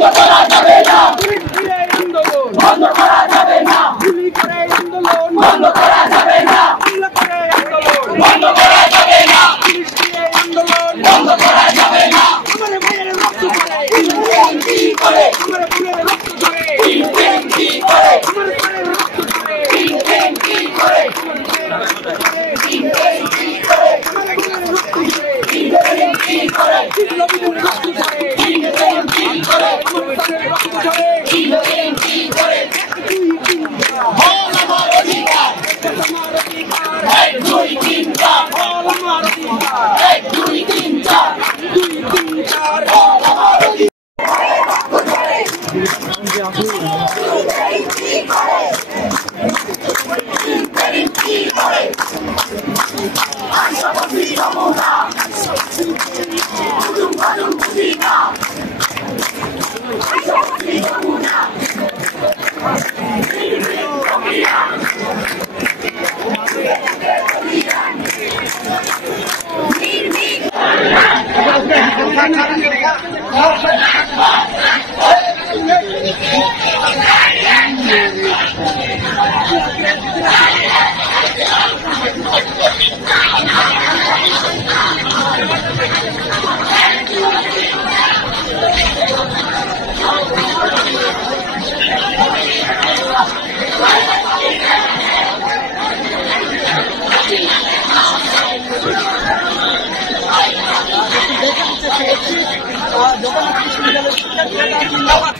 বন্ধ করা যাবে না, আন্দোলন বন্ধ করা যাবে না, গুলি করে আন্দোলন বন্ধ করা যাবে না, হামলা করে আন্দোলন বন্ধ করা যাবে না, পুলিশ দিয়ে আন্দোলন বন্ধ করা যাবে না। আমার ভাইয়ের রক্ত ধরে কি করে আমার বোনের রক্ত ধরে কি করে আমার ভাইয়ের রক্ত ধরে কি করে কি করে বিপ্লবীদের রক্ত ধরে কি করে রক্ত ধরে কি করে হল আমার অধিকার, আমার অধিকার 1 2 3 4 হল আমার অধিকার 1 2 3 4 2 3 4 হল আমার অধিকার। যখন